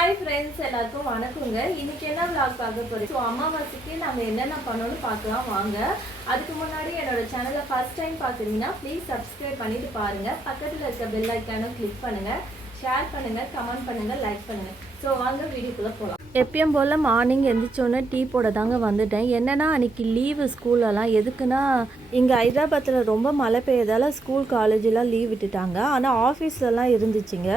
Hi friends எல்லாருக்கும் வணக்கங்க. இன்னைக்கு என்ன விளாக் பார்க்க போகிறோம் ஸோ அமாவாசைக்கு நம்ம என்னென்ன பண்ணணும்னு பார்க்கலாம். வாங்க. அதுக்கு முன்னாடி என்னோட சேனலை ஃபர்ஸ்ட் டைம் பார்க்குறீங்கன்னா ப்ளீஸ் சப்ஸ்கிரைப் பண்ணிட்டு பாருங்க. பக்கத்தில் இருக்க பெல் ஐக்கானும் கிளிக் பண்ணுங்க. ஷேர் பண்ணுங்க கமெண்ட் பண்ணுங்க லைக் பண்ணுங்க. ஸோ வாங்க வீடியோக்குள்ளே போகலாம் எப்பயும் போல் மார்னிங் எந்திரிச்சோன்னே டீ போட தாங்க வந்துட்டேன். என்னென்னா அன்றைக்கி லீவு ஸ்கூலெல்லாம் எதுக்குன்னா இங்கே ஹைதராபாத்தில் ரொம்ப மழை பெய்யதால் ஸ்கூல் காலேஜெலாம் லீவ் விட்டுட்டாங்க. ஆனால் ஆஃபீஸ்லலாம் இருந்துச்சுங்க.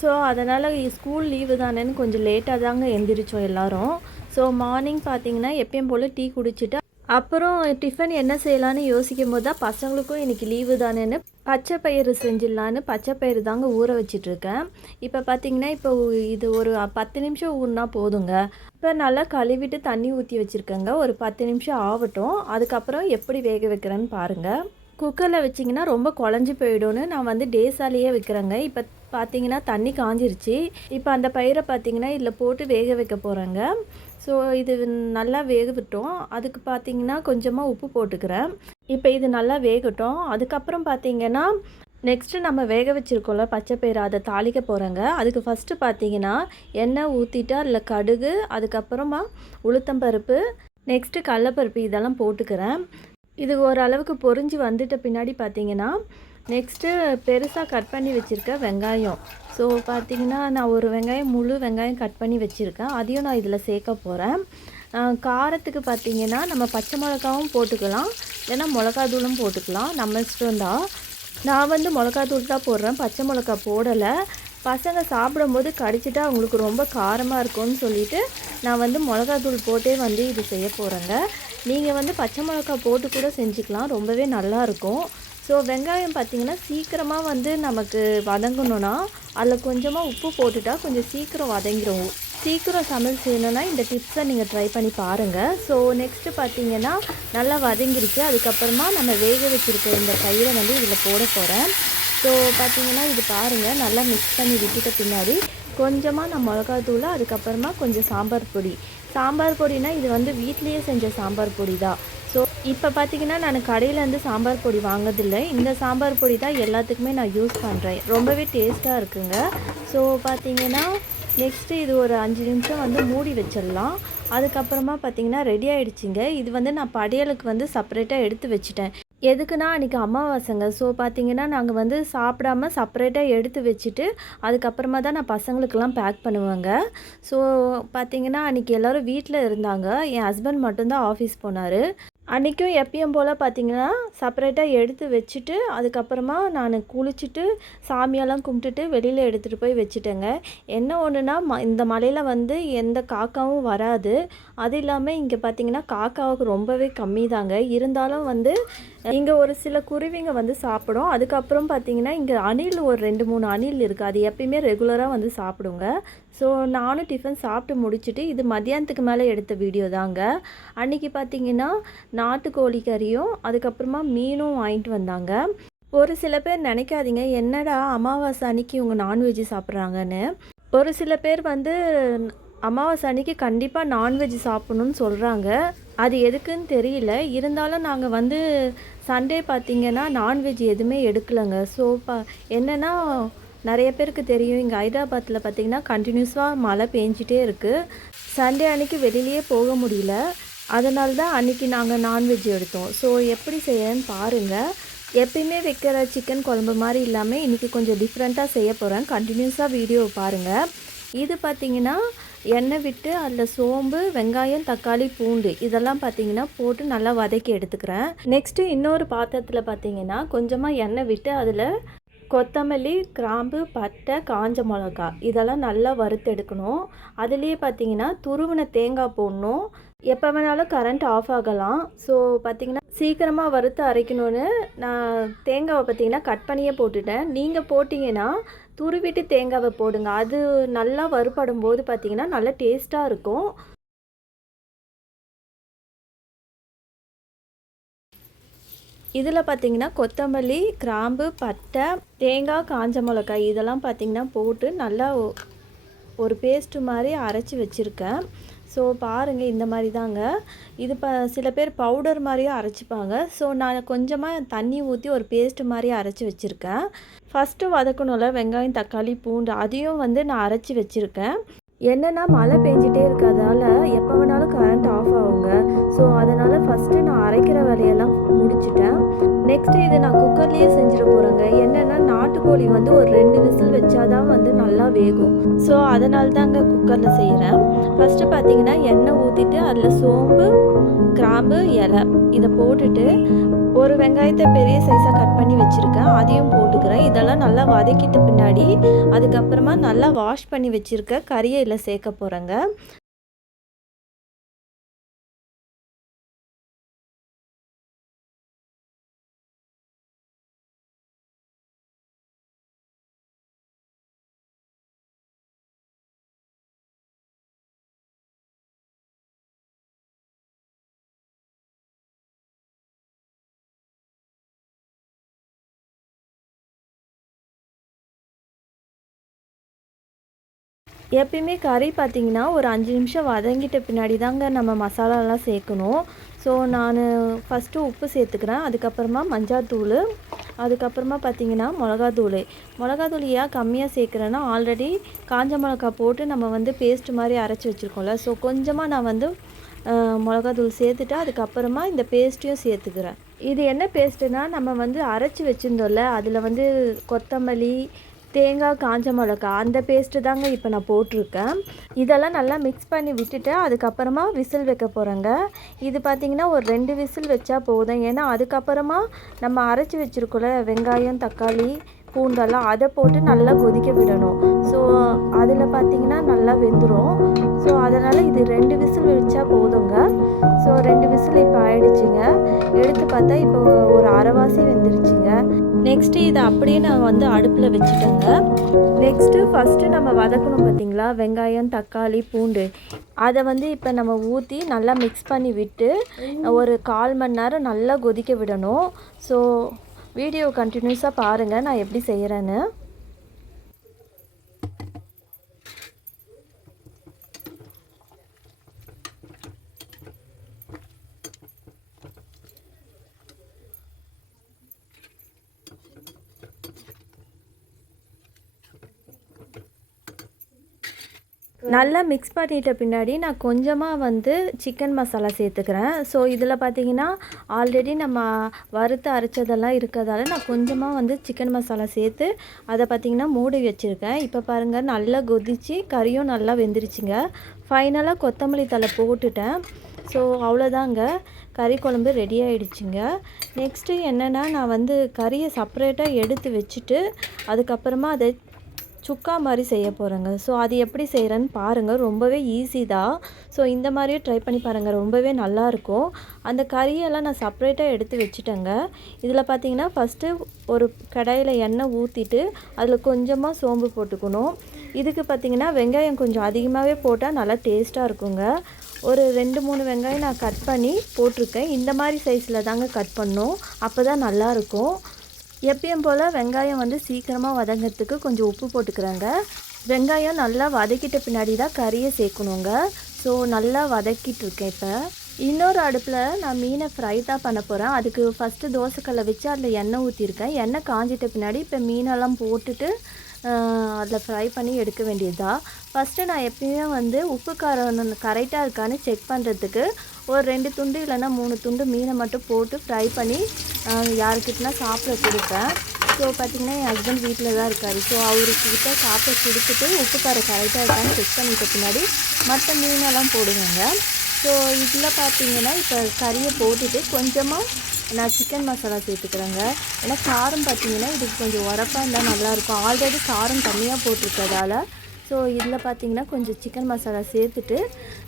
ஸோ அதனால் ஸ்கூல் லீவு தானேன்னு கொஞ்சம் லேட்டாக தாங்க எந்திரிச்சோம் எல்லோரும். ஸோ மார்னிங் பார்த்தீங்கன்னா எப்பயும் போல் டீ குடிச்சிட்டு அப்புறம் டிஃபன் என்ன செய்யலான்னு யோசிக்கும் போது தான் பசங்களுக்கும் இன்றைக்கி லீவு தானேன்னு பச்சை பயிறு செஞ்சிடலான்னு பச்சை பயிறு தாங்க ஊற வச்சிட்ருக்கேன். இப்போ பார்த்தீங்கன்னா இப்போ இது ஒரு பத்து நிமிஷம் ஊறினா போதுங்க. இப்போ நல்லா கழுவிட்டு தண்ணி ஊற்றி வச்சுருக்கேங்க. ஒரு பத்து நிமிஷம் ஆகட்டும். அதுக்கப்புறம் எப்படி வேக வைக்கிறேன்னு பாருங்கள் குக்கரில் வச்சிங்கன்னா ரொம்ப குழஞ்சி போயிடும்னு நான் வந்து டேஸாலேயே வைக்கிறேங்க. இப்போ பார்த்தீங்கன்னா தண்ணி காஞ்சிருச்சு. இப்போ அந்த பயிரை பார்த்தீங்கன்னா இதில் போட்டு வேக வைக்க போகிறேங்க ஸோ இது நல்லா வேகட்டும் அதுக்கு பார்த்தீங்கன்னா கொஞ்சமாக உப்பு போட்டுக்கிறேன். இப்போ இது நல்லா வேகட்டும். அதுக்கப்புறம் பார்த்தீங்கன்னா நெக்ஸ்ட்டு நம்ம வேக வச்சுருக்கோம்ல பச்சை பயிறு அதை தாளிக்க போகிறேங்க அதுக்கு ஃபஸ்ட்டு பார்த்தீங்கன்னா எண்ணெய் ஊற்றிட்டு அதில் கடுகு அதுக்கப்புறமா உளுத்தம்பருப்பு நெக்ஸ்ட்டு கடலப்பருப்பு இதெல்லாம் போட்டுக்கிறேன். இது ஓரளவுக்கு பொரிஞ்சு வந்துட்ட பின்னாடி பார்த்தீங்கன்னா நெக்ஸ்ட்டு பெருசாக கட் பண்ணி வச்சுருக்க வெங்காயம். ஸோ பார்த்தீங்கன்னா நான் ஒரு வெங்காயம் முழு வெங்காயம் கட் பண்ணி வச்சுருக்கேன். அதையும் நான் இதில் சேர்க்க போகிறேன் காரத்துக்கு பார்த்திங்கன்னா நம்ம பச்சை மிளகாவும் போட்டுக்கலாம். இல்லைன்னா மிளகாத்தூளும் போட்டுக்கலாம். நம்ம இஷ்டம் தான் நான் வந்து மிளகாத்தூள் தான் போடுறேன். பச்சை மிளகா போடலை. பசங்க சாப்பிடும்போது கடிச்சிட்டா அவங்களுக்கு ரொம்ப காரமாக இருக்கும்னு சொல்லிட்டு நான் வந்து மிளகாத்தூள் போட்டே வந்து இது செய்ய போகிறேங்க நீங்கள் வந்து பச்சை மிளகா போட்டு கூட செஞ்சுக்கலாம். ரொம்பவே நல்லாயிருக்கும் ஸோ வெங்காயம் பார்த்திங்கன்னா சீக்கிரமாக வந்து நமக்கு வதங்கணும்னா அதில் கொஞ்சமாக உப்பு போட்டுட்டா கொஞ்சம் சீக்கிரம் வதங்கிடும் சீக்கிரம் சமையல் செய்யணுன்னா இந்த டிப்ஸை நீங்கள் ட்ரை பண்ணி பாருங்கள் ஸோ நெக்ஸ்ட்டு பார்த்தீங்கன்னா நல்லா வதங்கிருச்சு. அதுக்கப்புறமா நம்ம வேக வச்சுருக்க இந்த பயிரை வந்து இதில் போட போகிறேன் ஸோ பார்த்தீங்கன்னா இது பாருங்கள் நல்லா மிக்ஸ் பண்ணி விட்டுட்ட பின்னாடி கொஞ்சமாக நான் மிளகாத்தூள் அதுக்கப்புறமா கொஞ்சம் சாம்பார் பொடி. சாம்பார் பொடினா இது வந்து வீட்லேயே செஞ்ச சாம்பார் பொடி தான் ஸோ இப்போ பார்த்தீங்கன்னா நான் கடையிலேருந்து சாம்பார் பொடி வாங்கதில்லை இந்த சாம்பார் பொடி தான் எல்லாத்துக்குமே நான் யூஸ் பண்ணுறேன் ரொம்பவே டேஸ்ட்டாக இருக்குங்க. ஸோ பார்த்தீங்கன்னா நெக்ஸ்ட்டு இது ஒரு அஞ்சு நிமிஷம் வந்து மூடி வச்சிடலாம். அதுக்கப்புறமா பார்த்தீங்கன்னா ரெடி ஆகிடுச்சிங்க இது வந்து நான் படையலுக்கு வந்து செப்பரேட்டாக எடுத்து வச்சுட்டேன். எதுக்குன்னா அன்றைக்கி அமாவாசைங்க. ஸோ பார்த்தீங்கன்னா நாங்கள் வந்து சாப்பிடாம செப்பரேட்டாக எடுத்து வச்சுட்டு அதுக்கப்புறமா தான் நான் பசங்களுக்கெல்லாம் பேக் பண்ணுவேங்க. ஸோ பார்த்தீங்கன்னா அன்றைக்கி எல்லோரும் வீட்டில் இருந்தாங்க. என் ஹஸ்பண்ட் மட்டும்தான் ஆஃபீஸ் போனார். அன்றைக்கும் எப்பயும் போல் பார்த்தீங்கன்னா செப்பரேட்டாக எடுத்து வச்சுட்டு அதுக்கப்புறமா நான் குளிச்சுட்டு சாமியெல்லாம் கும்பிட்டுட்டு வெளியில் எடுத்துகிட்டு போய் வச்சுட்டேங்க. என்ன ஒன்றுனா ம இந்த மலையில் வந்து எந்த காக்காவும் வராது. அது இல்லாமல் இங்கே பார்த்தீங்கன்னா காக்காவுக்கு ரொம்பவே கம்மி தாங்க இருந்தாலும் வந்து இங்கே ஒரு சில குருவிங்க வந்து சாப்பிடும். அதுக்கப்புறம் பார்த்தீங்கன்னா இங்கே அணில் ஒரு ரெண்டு மூணு அணில் இருக்குது அது எப்பயுமே ரெகுலராக வந்து சாப்பிடுங்க. ஸோ நானும் டிஃபன் சாப்பிட்டு முடிச்சுட்டு இது மதியானத்துக்கு மேலே எடுத்த வீடியோ தாங்க. அன்றைக்கி பார்த்தீங்கன்னா நாட்டுக்கோழி கறியும் அதுக்கப்புறமா மீனும் வாங்கிட்டு வந்தாங்க. ஒரு சில பேர் நினைக்காதீங்க. என்னடா அமாவாசை அன்னைக்கு இவங்க நான்வெஜ் சாப்பிட்றாங்கன்னு. ஒரு சில பேர் வந்து அமாவாசை அன்னைக்கு கண்டிப்பாக நான்வெஜ் சாப்பிடணும்னு சொல்கிறாங்க அது எதுக்குன்னு தெரியல. இருந்தாலும் நாங்கள் வந்து சண்டே பார்த்திங்கன்னா நான்வெஜ் எதுவுமே எடுக்கலைங்க. ஸோ ப என்னென்னா நிறைய பேருக்கு தெரியும். இங்கே ஹைதராபாத்தில் பார்த்திங்கன்னா கண்டினியூஸாக மழை பெஞ்சிட்டே இருக்குது சண்டே அன்னைக்கு வெளியிலேயே போக முடியல. அதனால தான் அன்றைக்கி நாங்கள் நான்வெஜ் எடுத்தோம். ஸோ எப்படி செய்யன்னு பாருங்கள் எப்பயுமே வைக்கிற சிக்கன் குழம்பு மாதிரி இல்லாமல் இன்றைக்கி கொஞ்சம் டிஃப்ரெண்ட்டாக செய்ய போகிறேன் கண்டினியூஸாக வீடியோ பாருங்கள் இது பார்த்திங்கன்னா எண்ணெய் விட்டு அதில் சோம்பு வெங்காயம் தக்காளி பூண்டு இதெல்லாம் பார்த்தீங்கன்னா போட்டு நல்லா வதக்கி எடுத்துக்கிறேன். நெக்ஸ்ட்டு இன்னொரு பாத்திரத்தில் பார்த்தீங்கன்னா கொஞ்சமாக எண்ணெய் விட்டு அதில் கொத்தமல்லி கிராம்பு பட்டை காஞ்ச மிளகா இதெல்லாம் நல்லா வறுத்து எடுக்கணும். அதுலேயே பார்த்தீங்கன்னா துருவின தேங்காய் போடணும். எப்போ வேணாலும் கரண்ட் ஆஃப் ஆகலாம். ஸோ பார்த்தீங்கன்னா சீக்கிரமாக வறுத்து அரைக்கணும்னு நான் தேங்காவை பார்த்தீங்கன்னா கட் பண்ணியே போட்டுட்டேன். நீங்கள் போட்டிங்கன்னா துருவிட்டு தேங்காவை போடுங்க. அது நல்லா வறுபடும் போது பார்த்தீங்கன்னா நல்லா டேஸ்ட்டாக இருக்கும். இதில் பார்த்தீங்கன்னா கொத்தமல்லி கிராம்பு பட்டை தேங்காய் காஞ்ச மிளகாய் இதெல்லாம் பார்த்தீங்கன்னா போட்டு நல்லா ஒரு பேஸ்ட்டு மாதிரி அரைச்சி வச்சுருக்கேன். ஸோ பாருங்கள் இந்த மாதிரி தாங்க இது ப சில பேர் பவுடர் மாதிரியும் அரைச்சிப்பாங்க. ஸோ நான் கொஞ்சமாக தண்ணி ஊற்றி ஒரு பேஸ்ட் மாதிரி அரைச்சி வச்சுருக்கேன். ஃபஸ்ட்டு வதக்கணும்ல வெங்காயம் தக்காளி பூண்டு அதையும் வந்து நான் அரைச்சி வச்சுருக்கேன். என்னென்னா மழை பெஞ்சிட்டே இருக்கிறதால எப்போ வேணாலும் கரண்ட் ஆஃப் ஆகுங்க. ஸோ அதனால் ஃபஸ்ட்டு நான் அரைக்கிற வேலையெல்லாம் முடிச்சிட்டேன். நெக்ஸ்ட்டு இது நான் குக்கர்லேயே செஞ்சுட போகிறேங்க என்னென்னா நாட்டுக்கோழி வந்து ஒரு ரெண்டு விசில் வச்சாதான் வந்து நல்லா வேகும். ஸோ அதனால தாங்க குக்கரில் செய்கிறேன் ஃபஸ்ட்டு பார்த்தீங்கன்னா எண்ணெய் ஊற்றிட்டு அதில் சோம்பு கிராம்பு இலை இதை போட்டுட்டு ஒரு வெங்காயத்தை பெரிய சைஸாக கட் பண்ணி வச்சுருக்கேன். அதையும் போட்டுக்கிறேன். இதெல்லாம் நல்லா வதக்கிட்ட பின்னாடி அதுக்கப்புறமா நல்லா வாஷ் பண்ணி வச்சுருக்க கறியை இதில் சேர்க்க போகிறேங்க எப்பயுமே கறி பார்த்திங்கன்னா ஒரு அஞ்சு நிமிஷம் வதங்கிட்ட பின்னாடி தாங்க நம்ம மசாலாலாம் சேர்க்கணும். ஸோ நான் ஃபஸ்ட்டு உப்பு சேர்த்துக்கிறேன். அதுக்கப்புறமா மஞ்சாத்தூள். அதுக்கப்புறமா பார்த்திங்கன்னா மிளகாத்தூள். மிளகாத்தூள் ஏன் கம்மியாக சேர்க்குறேன்னா ஆல்ரெடி காஞ்ச மிளகா போட்டு நம்ம வந்து பேஸ்ட் மாதிரி அரைச்சி வச்சுருக்கோம்ல. ஸோ கொஞ்சமாக நான் வந்து மிளகாத்தூள் சேர்த்துட்டு அதுக்கப்புறமா இந்த பேஸ்ட்டையும் சேர்த்துக்கிறேன். இது என்ன பேஸ்ட்டுனா நம்ம வந்து அரைச்சி வச்சுருந்தோம்ல. அதில் வந்து கொத்தமல்லி தேங்காய் காஞ்ச மிளகா அந்த பேஸ்ட்டு தாங்க இப்போ நான் போட்டிருக்கேன். இதெல்லாம் நல்லா மிக்ஸ் பண்ணி விட்டுட்டு அதுக்கப்புறமா விசில் வைக்க போகிறேங்க இது பார்த்திங்கன்னா ஒரு ரெண்டு விசில் வச்சா போதும். ஏன்னா அதுக்கப்புறமா நம்ம அரைச்சி வச்சுருக்கோம்ல வெங்காயம் தக்காளி பூண்டெல்லாம் அதை போட்டு நல்லா கொதிக்க விடணும். ஸோ அதில் பார்த்திங்கன்னா நல்லா வெந்துடும் ஸோ அதனால் இது ரெண்டு விசில் வச்சா போதுங்க. ஸோ ரெண்டு விசில் இப்போ ஆயிடுச்சுங்க. எடுத்து பார்த்தா இப்போ ஒரு அரைவாசி வெந்துருச்சுங்க. நெக்ஸ்ட்டு இதை அப்படியே நான் வந்து அடுப்பில் வச்சுட்டேங்க. நெக்ஸ்ட்டு ஃபஸ்ட்டு நம்ம வதக்கணும் பார்த்தீங்களா வெங்காயம் தக்காளி பூண்டு. அதை வந்து இப்போ நம்ம ஊற்றி நல்லா மிக்ஸ் பண்ணி விட்டு ஒரு கால் மணி நேரம் நல்லா கொதிக்க விடணும். ஸோ வீடியோ கண்டினியூஸாக பாருங்கள் நான் எப்படி செய்கிறேன்னு நல்லா மிக்ஸ் பண்ணிட்ட பின்னாடி நான் கொஞ்சமாக வந்து சிக்கன் மசாலா சேர்த்துக்கிறேன். ஸோ இதில் பார்த்தீங்கன்னா ஆல்ரெடி நம்ம வறுத்து அரைச்சதெல்லாம் இருக்கிறதால நான் கொஞ்சமாக வந்து சிக்கன் மசாலா சேர்த்து அதை பார்த்திங்கன்னா மூடி வச்சுருக்கேன். இப்போ பாருங்கள் நல்லா கொதித்து கறியும் நல்லா வெந்துருச்சுங்க. ஃபைனலாக கொத்தமல்லி தலை போட்டுட்டேன். ஸோ அவ்வளோதாங்க கறி குழம்பு ரெடி ஆகிடுச்சிங்க நெக்ஸ்ட்டு என்னென்னா நான் வந்து கறியை செப்பரேட்டாக எடுத்து வச்சுட்டு அதுக்கப்புறமா அதை சுக்கா மாதிரி செய்ய போகிறேங்க ஸோ அது எப்படி செய்கிறேன்னு பாருங்கள் ரொம்பவே ஈஸி தான். ஸோ இந்த மாதிரியே ட்ரை பண்ணி பாருங்கள் ரொம்பவே நல்லாயிருக்கும் அந்த கறியெல்லாம் நான் செப்ரேட்டாக எடுத்து வச்சுட்டேங்க. இதில் பார்த்தீங்கன்னா ஃபஸ்ட்டு ஒரு கடாயில் எண்ணெய் ஊற்றிட்டு அதில் கொஞ்சமாக சோம்பு போட்டுக்கணும். இதுக்கு பார்த்திங்கன்னா வெங்காயம் கொஞ்சம் அதிகமாகவே போட்டால் நல்லா டேஸ்ட்டாக இருக்குங்க. ஒரு ரெண்டு மூணு வெங்காயம் நான் கட் பண்ணி போட்டிருக்கேன். இந்த மாதிரி சைஸில் தாங்க கட் பண்ணும். அப்போ தான் நல்லாயிருக்கும் எப்பயும் போல் வெங்காயம் வந்து சீக்கிரமாக வதங்கிறதுக்கு கொஞ்சம் உப்பு போட்டுக்கிறேங்க. வெங்காயம் நல்லா வதக்கிட்ட பின்னாடி தான் கறியை சேர்க்கணுங்க. ஸோ நல்லா வதக்கிட்டு இருக்கேன் இப்போ. இன்னொரு அடுப்பில் நான் மீனை ஃப்ரை தான் பண்ண போகிறேன் அதுக்கு ஃபஸ்ட்டு தோசைக்கல்லை வச்சு அதில் எண்ணெய் ஊற்றிருக்கேன் எண்ணெய் காஞ்சிட்ட பின்னாடி இப்போ மீனெல்லாம் போட்டுட்டு அதில் ஃப்ரை பண்ணி எடுக்க வேண்டியது தான் ஃபஸ்ட்டு நான் எப்பயுமே வந்து உப்பு காரம் கரெக்டாக இருக்கான்னு செக் பண்ணுறதுக்கு ஒரு ரெண்டு துண்டு இல்லைன்னா மூணு துண்டு மீனை மட்டும் போட்டு ஃப்ரை பண்ணி யாருக்கிட்டனா சாப்பிட கொடுப்பேன். ஸோ பார்த்திங்கன்னா என் ஹஸ்பண்ட் வீட்டில் தான் இருக்கார். ஸோ அவருக்கிட்ட சாப்பிட கொடுத்துட்டு உப்பு காரம் கரெக்டாக இருக்கான்னு செக் பண்ணிட்ட பின்னாடி மற்ற மீனெல்லாம் போடுவேங்க. ஸோ இதில் பார்த்தீங்கன்னா இப்போ கறியை போட்டுட்டு கொஞ்சமாக நான் சிக்கன் மசாலா சேர்த்துக்கிறேங்க. ஏன்னா காரம் பார்த்தீங்கன்னா இதுக்கு கொஞ்சம் உரப்பாக இருந்தால் நல்லாயிருக்கும் ஆல்ரெடி காரம் கம்மியாக போட்டிருக்கிறதால ஸோ இதில் பார்த்தீங்கன்னா கொஞ்சம் சிக்கன் மசாலா சேர்த்துட்டு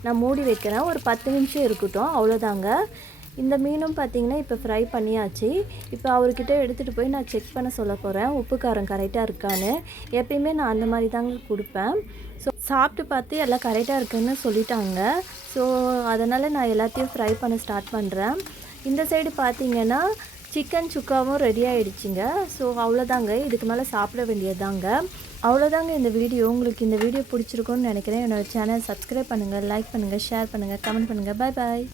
நான் மூடி வைக்கிறேன். ஒரு பத்து நிமிஷம் இருக்கட்டும். அவ்வளோதாங்க இந்த மீனும் பார்த்தீங்கன்னா இப்போ ஃப்ரை பண்ணியாச்சு. இப்போ அவர்கிட்ட எடுத்துகிட்டு போய் நான் செக் பண்ண சொல்ல போகிறேன் உப்பு காரம் கரெக்டாக இருக்கான்னு. எப்பயுமே நான் அந்த மாதிரி தாங்க கொடுப்பேன். ஸோ சாப்பிட்டு பார்த்து எல்லாம் கரெக்டாக இருக்குன்னு சொல்லிட்டாங்க. ஸோ அதனால் நான் எல்லாத்தையும் ஃப்ரை பண்ண ஸ்டார்ட் பண்ணுறேன் இந்த சைடு பார்த்தீங்கன்னா சிக்கன் சுக்காவும் ரெடி ஆகிடுச்சிங்க ஸோ அவ்வளோதாங்க இதுக்கு மேலே சாப்பிட வேண்டியது தாங்க அவ்வளோதாங்க இந்த வீடியோ. உங்களுக்கு இந்த வீடியோ பிடிச்சிருக்குன்னு நினைக்கிறேன். என்னோடய சேனல் சப்ஸ்கிரைப் பண்ணுங்கள் லைக் பண்ணுங்கள் ஷேர் பண்ணுங்கள் கமெண்ட் பண்ணுங்கள் பாய் பாய்